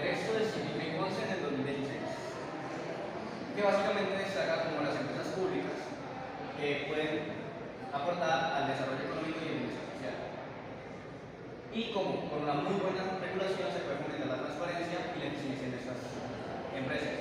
texto del CIPIC 11 en el 2016, que básicamente destaca como las empresas públicas pueden aportar al desarrollo económico y el bienestar social. Y como con una muy buena regulación se puede fomentar la transparencia y la eficiencia de estas empresas.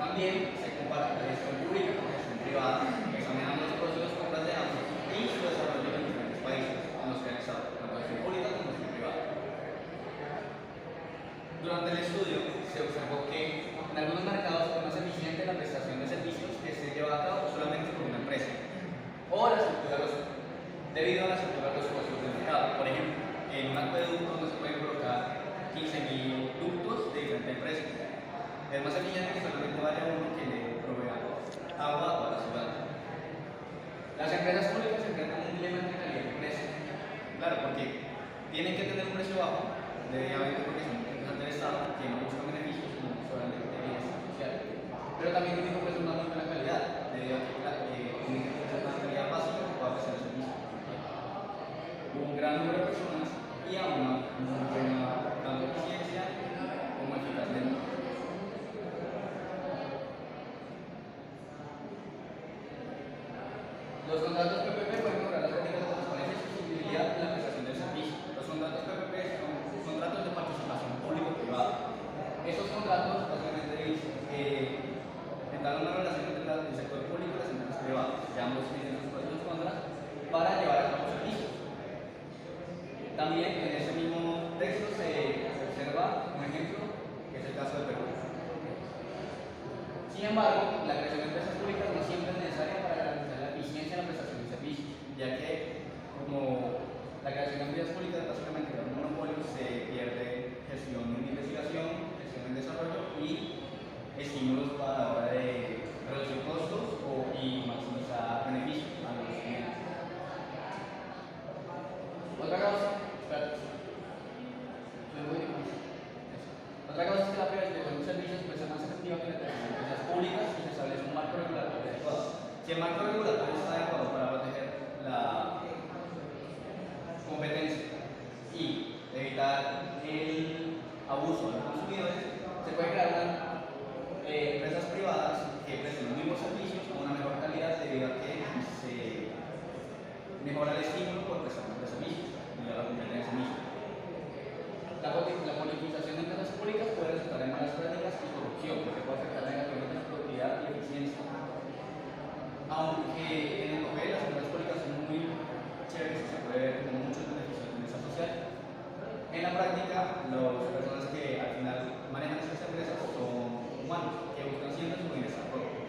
También se compara la gestión pública con la gestión privada, examinando los pros y los contras de ambos y su desarrollo en diferentes países en los que han estado, tanto gestión pública como gestión privada. Durante el estudio se observó que en algunos mercados es más eficiente la prestación de servicios que se lleva a cabo solamente por una empresa o debido a la estructura de los costos del mercado. Por ejemplo, en un acueducto no se pueden colocar 15.000 ductos de diferentes empresas. Es más eficiente que solamente vaya uno que le provea agua a la ciudad. Las empresas públicas se enfrentan a un dilema entre calidad y precio. Claro, porque tienen que tener un precio bajo, obviamente porque son empresas del Estado que no buscan beneficios, sino solamente bienestar social. Pero también tienen que ofrecer una muy buena calidad, debido a que tienen que ofrecer una calidad básica que pueda ofrecer el servicio. Un gran número de personas y a una muy buena tanto eficiencia como eficazmente. Los contratos PPP pueden mejorar las técnicas de transparencia y sostenibilidad en la prestación del servicio. Los contratos PPP son contratos de participación público-privada. Estos contratos básicamente entablan una relación entre el sector público y las empresas privadas, que ambos tienen sus pros y sus contras, para llevar a cabo servicios. También en ese mismo texto se observa un ejemplo, que es el caso de Perú. Sin embargo, la creación de empresas públicas no siempre es necesaria para garantizar la eficiencia en la prestación de servicios, ya que como la creación de empresas públicas básicamente crea un monopolio, se pierde gestión en investigación, gestión en desarrollo y estímulos para la hora de reducir costos y maximizar beneficios a los clientes. Otra causa es que la privatización de servicios puede ser más efectiva que la creación de empresas públicas si se establece un marco regulatorio adecuado. Si el marco regulatorio está adecuado para proteger la competencia y evitar el abuso de los consumidores, se puede crear empresas privadas que presten los mismos servicios con una mejor calidad debido a que se mejora el estímulo por prestar mejores servicios y la competencia misma. La politización de empresas públicas puede resultar en malas prácticas y corrupción, porque puede afectar negativamente la productividad y eficiencia. Aunque en el papel las empresas públicas son muy chéveres y se puede ver como muchos beneficios en esa social, en la práctica las personas que al final manejan estas empresas son humanos, que buscan siempre su bienestar propio.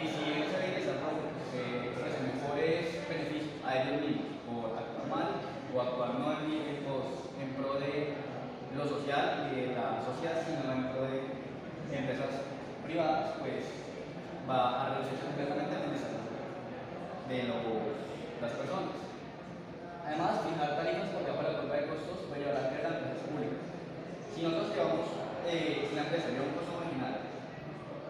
Y si ese bienestar propio se ofrece mejores beneficios a ellos mismos por actuar mal o actuar no en pro de lo social y de la sociedad, sino en pro de empresas privadas, pues va a reducirse completamente el bienestar de las personas. Además, fijar tarifas por debajo de la curva de costos puede llevar a crear empresas públicas. Si nosotros llevamos, si la empresa lleva un costo marginal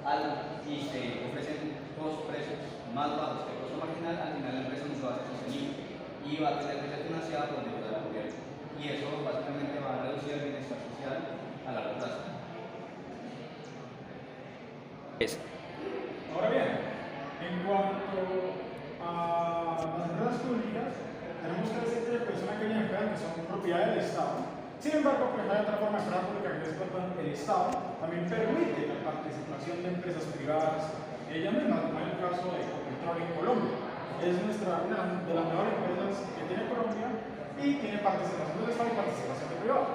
alto y se ofrecen dos precios más bajos que el costo marginal, al final la empresa no va a ser sostenible y va a tener que ser financiada por deuda del gobierno. Y eso básicamente va a reducir el bienestar social a largo plazo. Ahora bien, en cuanto a las empresas públicas, tenemos que decir que son aquellas empresas que son propiedad del Estado. Sin embargo, pues hay otra forma de empresa pública que es cuando el Estado también permite la participación de empresas privadas, ella misma, como es el caso de Ecopetrol en Colombia. Es una de las mejores empresas que tiene Colombia y tiene participación del Estado y participación de privado.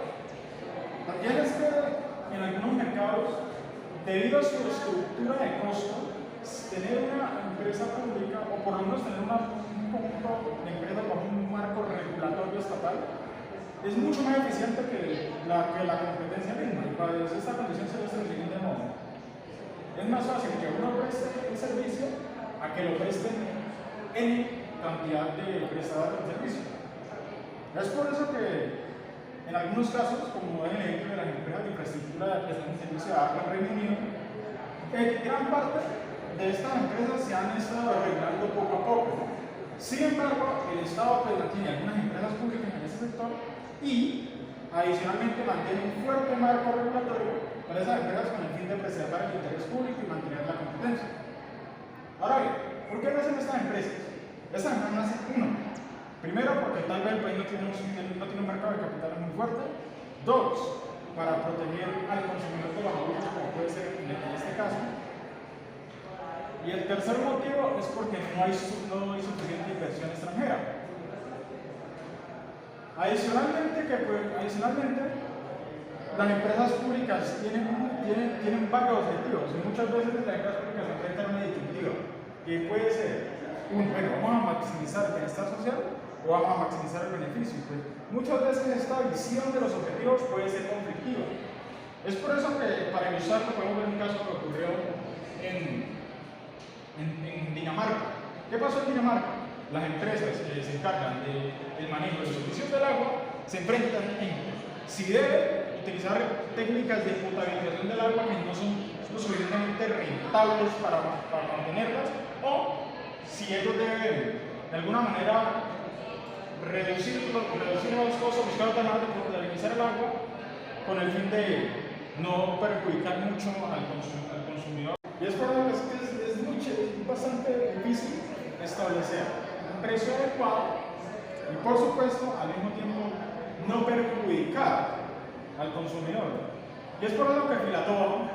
También es que en algunos mercados, debido a su estructura de costo, tener una empresa pública o por lo menos tener un conjunto de empresas bajo un marco regulatorio estatal es mucho más eficiente que la competencia misma. Y para esta condición se ve del siguiente modo: es más fácil que uno preste el servicio a que lo presten en cantidad de prestadores de servicio. Es por eso que en algunos casos, como es el ejemplo de las empresas de infraestructura de prestación de servicio de agua en Reino Unido, gran parte de estas empresas se han estado regulando poco a poco. Sin embargo, el Estado tiene algunas empresas públicas en ese sector y Adicionalmente, mantiene un fuerte marco regulatorio para esas empresas con el fin de preservar el interés público y mantener la competencia. Ahora bien, ¿por qué nacen estas empresas? Estas empresas nacen, uno, primero porque tal vez el país no tiene un mercado de capitales muy fuerte. Dos, para proteger al consumidor de los abusos, como puede ser en este caso. Y el tercer motivo es porque no hay suficiente inversión extranjera. Adicionalmente, las empresas públicas tienen varios objetivos y muchas veces las empresas públicas se enfrentan a una disyuntiva que puede ser, bueno, vamos a maximizar el bienestar social o vamos a maximizar el beneficio. Pues muchas veces esta visión de los objetivos puede ser conflictiva. Es por eso que, para ilustrarlo, podemos ver un caso que ocurrió en Dinamarca. ¿Qué pasó en Dinamarca? Las empresas que se encargan del manejo de los servicios del agua se enfrentan en si deben utilizar técnicas de potabilización del agua que no son lo suficientemente rentables para mantenerlas, o si ellos deben de alguna manera reducir los costos, buscar otras maneras de potabilizar el agua con el fin de no perjudicar mucho al consumidor. Y es por eso que es bastante difícil establecer un precio adecuado y, por supuesto, al mismo tiempo no perjudicar al consumidor. Y es por eso que Filatov,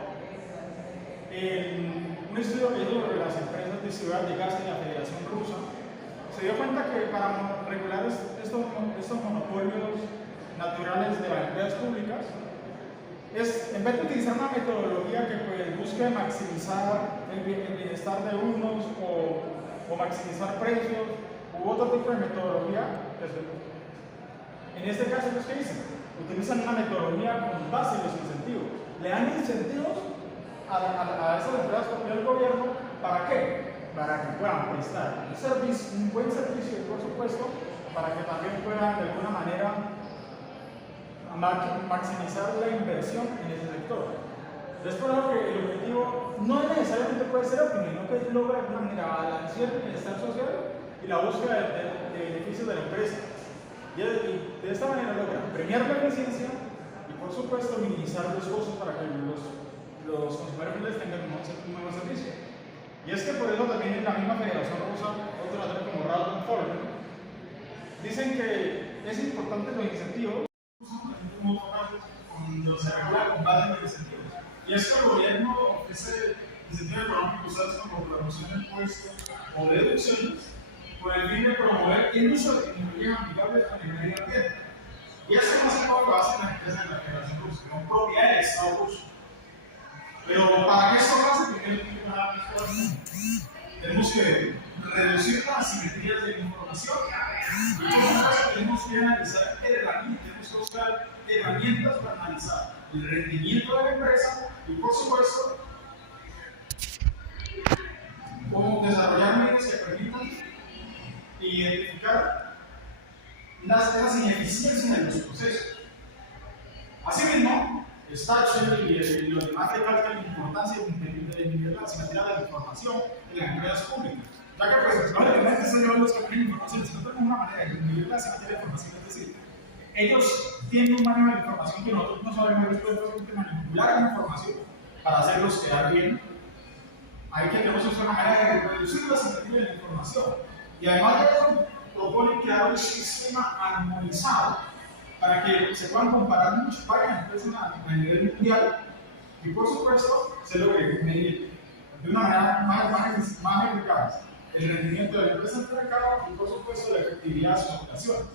en un estudio que hizo sobre las empresas distribuidoras de gas de la Federación Rusa, se dio cuenta que para regular estos monopolios naturales de las empresas públicas, en vez de utilizar una metodología que pues, busque maximizar el bienestar de unos o maximizar precios u otro tipo de metodología, pues, en este caso, ¿qué dicen? Utilizan una metodología con base en los incentivos. Le dan incentivos a esas empresas por el gobierno, ¿para qué? Para que puedan prestar un buen servicio y, por supuesto, para que también puedan de alguna manera maximizar la inversión en ese sector. Es por eso que el objetivo no necesariamente puede ser óptimo, sino que logra de alguna manera balancear el bienestar social y la búsqueda de beneficios de la empresa. Y de esta manera logra premiar la eficiencia y, por supuesto, minimizar los costos para que los consumidores tengan un nuevo servicio. Y es que por eso también en la misma Federación Rusa, otros autores como Ralph Foreman dicen que es importante los incentivos cuando se regula con base en los incentivos. Y es que el gobierno ofrece incentivos económicos tales como promoción de impuestos o deducciones con el fin de promover el uso de tecnologías amigables con el medio ambiente. Y eso no se puede hacer en las empresas de la Federación Rusa, que son propiedad del Estado ruso. Pero para que esto pase, tenemos que reducir las asimetrías de la información y por supuesto tenemos que analizar herramientas, tenemos que buscar herramientas para analizar el rendimiento de la empresa y, por supuesto, cómo desarrollar medios que permitan identificar las ineficiencias en los procesos. Asimismo, Stachel y los demás recalcan la importancia de disminuir la asimetría de la información en las empresas públicas, ya que pues, probablemente son ellos los que tienen información, sino tenemos una manera de disminuir la asimetría de la información, es decir, ellos tienen un manejo de la información que nosotros no sabemos, ellos pueden manipular la información para hacerlos quedar bien. Ahí que tenemos una manera de reducir la asimetría de la información. Y además de eso, proponen crear un sistema armonizado para que se puedan comparar muchas varias empresas a nivel mundial y, por supuesto, se logre medir de una manera más eficaz el rendimiento de la empresa en el mercado y, por supuesto, la efectividad de sus operaciones.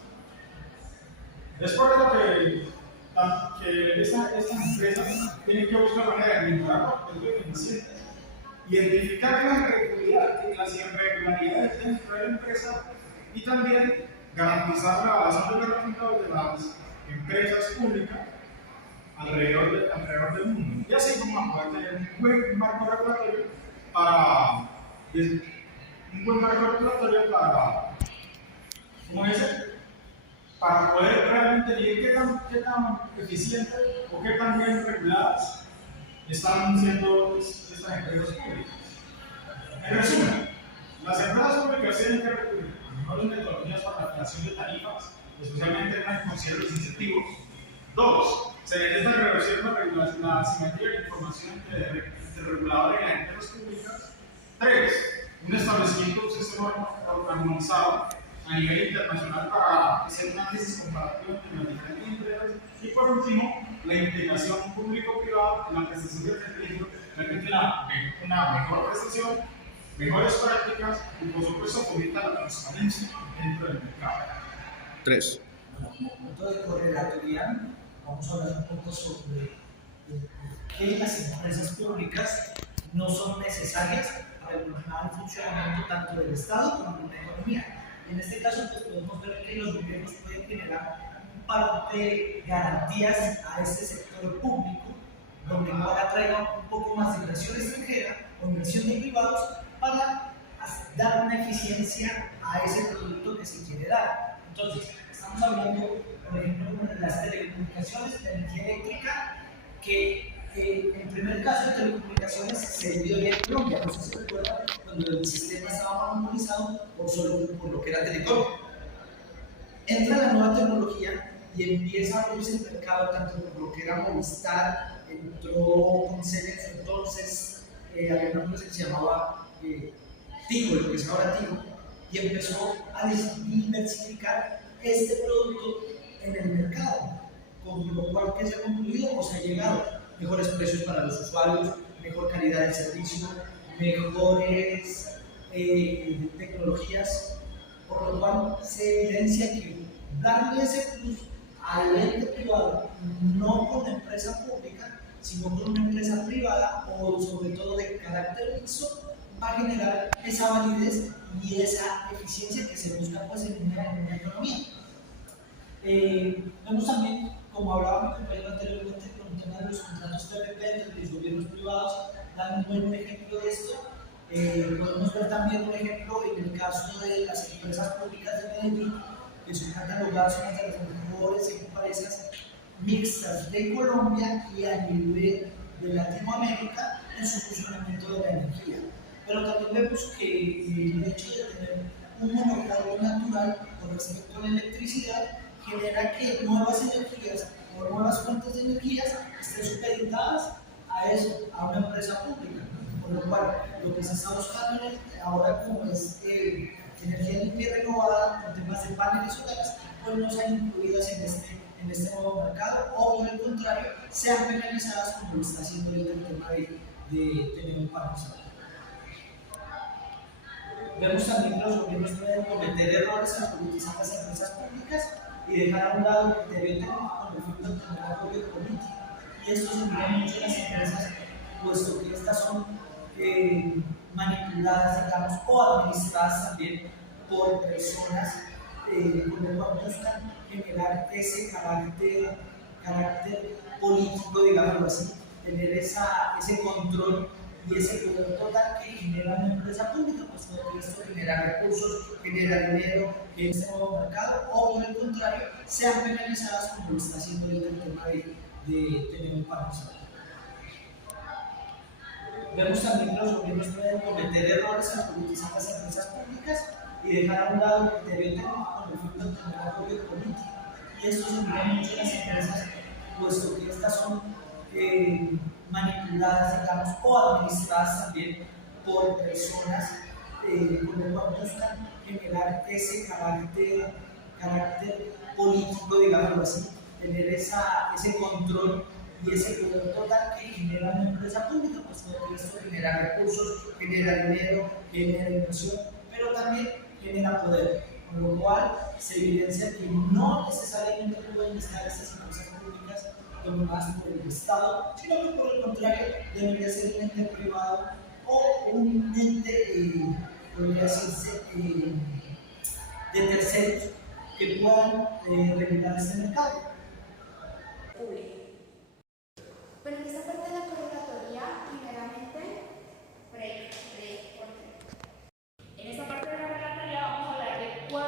Es por eso que estas empresas tienen que buscar manera de mejorar los objetivos eficientes, identificar las irregularidades dentro de la empresa y también garantizar la evaluación de los resultados de las empresas públicas alrededor del mundo. Y así como poder tener un buen marco regulatorio para poder realmente medir qué tan eficiente o qué tan bien reguladas están siendo estas empresas públicas. En resumen, las empresas públicas tienen que recurrir a mejores metodologías para la creación de tarifas, especialmente en considerar los incentivos. Dos, se necesita reversir la asimetría de información entre el regulador y las empresas públicas. Tres, un establecimiento de un sistema armonizado a nivel internacional para hacer un análisis comparativo entre las diferentes empresas. Y por último, la integración público-privada en la prestación de servicios permite una mejor prestación, mejores prácticas y por supuesto fomenta la transparencia dentro del mercado. 3. Como punto de correlatoria, vamos a hablar un poco sobre que las empresas públicas no son necesarias para el normal funcionamiento tanto del Estado como de la economía. En este caso, pues, podemos ver que los gobiernos pueden generar un par de garantías a este sector público, donde ahora traigan un poco más de inversión extranjera o inversión de privados para dar una eficiencia a ese producto que se quiere dar. Entonces, estamos hablando, por ejemplo, de las telecomunicaciones, de energía eléctrica, que en primer caso de telecomunicaciones se dio en Colombia. No sé si se recuerdan cuando el sistema estaba monopolizado por lo que era Telecom. Entra la nueva tecnología y empieza a abrirse el mercado tanto por lo que era Movistar, entró con Cemex, entonces había una empresa que se llamaba Tigo, lo que es ahora Tigo, y empezó a diversificar este producto en el mercado, con lo cual que se ha concluido o se ha llegado mejores precios para los usuarios, mejor calidad del servicio, mejores tecnologías, por lo cual se evidencia que darle ese plus al ente privado, no con la empresa pública, sino con una empresa privada o sobre todo de carácter mixto, va a generar esa validez y esa eficiencia que se busca pues, en una economía. Vemos también, como hablaba mi compañero anteriormente, con el tema de los contratos PPP entre los gobiernos privados, dan un buen ejemplo de esto. Podemos ver también un ejemplo en el caso de las empresas públicas de Medellín, que son catalogadas como una de las mejores empresas mixtas de Colombia y a nivel de Latinoamérica en su funcionamiento de la energía. Pero también vemos que el hecho de tener un monopolio natural con respecto a la electricidad genera que nuevas energías o nuevas fuentes de energías estén supeditadas a eso, a una empresa pública. Por lo cual, lo que se está buscando ahora como es energía limpia y renovada, con temas de paneles solares, pues no sean incluidas en este nuevo mercado o por el contrario, sean penalizadas como lo está haciendo ahorita el tema de tener un panel solar. Vemos también que los gobiernos pueden cometer errores al politizar las empresas públicas y dejar a un lado el criterio técnico con el fin de obtener apoyo político. Y esto se mira mucho en las empresas, puesto que estas son manipuladas, digamos, o administradas también por personas con el cual buscan generar ese carácter político, digámoslo así, tener ese control y ese poder total que genera una empresa pública, pues porque esto genera recursos, genera dinero en este nuevo mercado, o por el contrario, sean penalizadas como lo está haciendo ahorita el tema de tener un panel solar. Vemos también que los gobiernos pueden cometer errores al politizar las empresas públicas y dejar a un lado el criterio técnico con el fin de obtener apoyo político. Y esto se mira mucho en las empresas, puesto que estas son manipuladas, digamos, o administradas también por personas con el cual buscan generar ese carácter político, digámoslo así, tener ese control y ese poder total que genera una empresa pública, pues porque esto genera recursos, genera dinero, genera inversión, pero también genera poder, con lo cual se evidencia que no necesariamente pueden estar estas empresas públicas dominadas por el Estado, sino que por el contrario debería ser un ente privado o un ente, podría decirse, de terceros que puedan regular este mercado. Bueno, en esta parte de la convocatoria, primeramente, en esta parte de la relatoría vamos a hablar de 4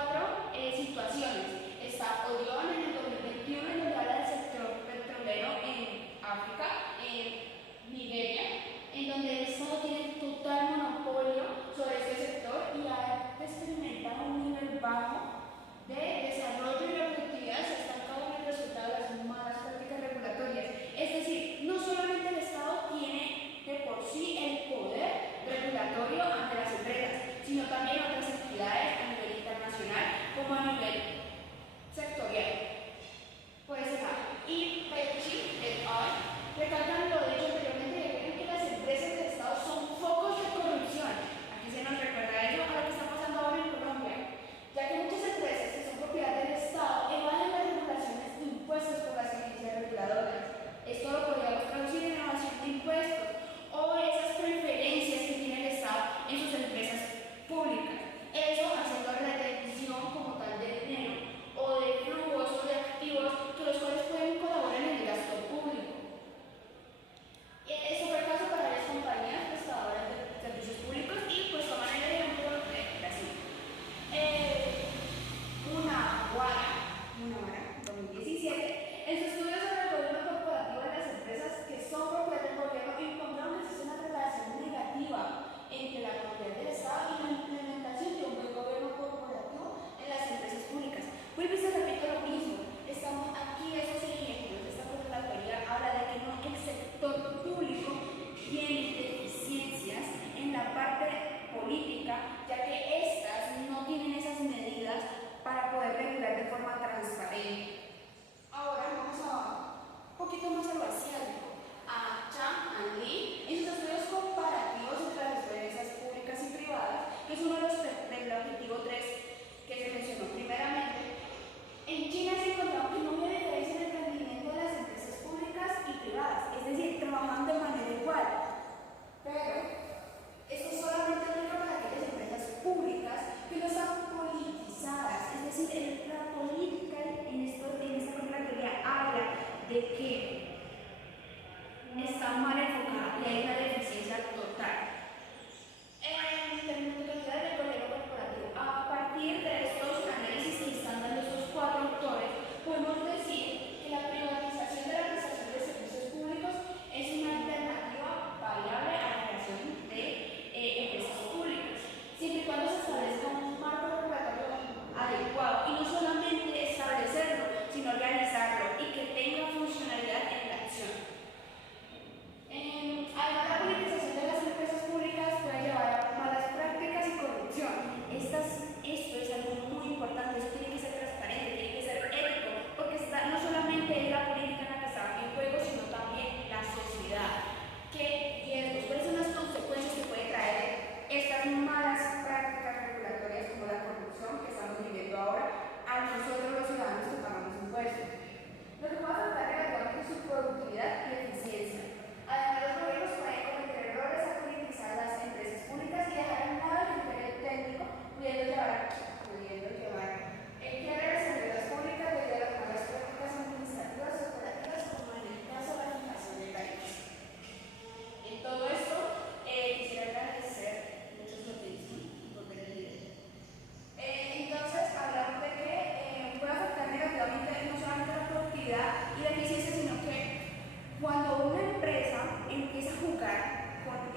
situaciones. Está Orión en el 2021, en donde habla del sector petrolero en África, en Nigeria, en donde el Estado tiene total monopolio sobre este sector y ha experimentado un nivel bajo de desarrollo y la productividad se ha estancado en el resultado de las malas prácticas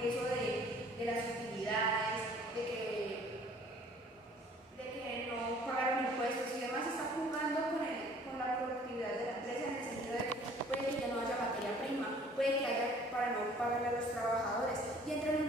eso de las utilidades, de que no pagaron impuestos y demás, está jugando con la productividad de la empresa en el sentido de que puede que ya no haya materia prima, puede que haya para no pagarle a los trabajadores. Y entre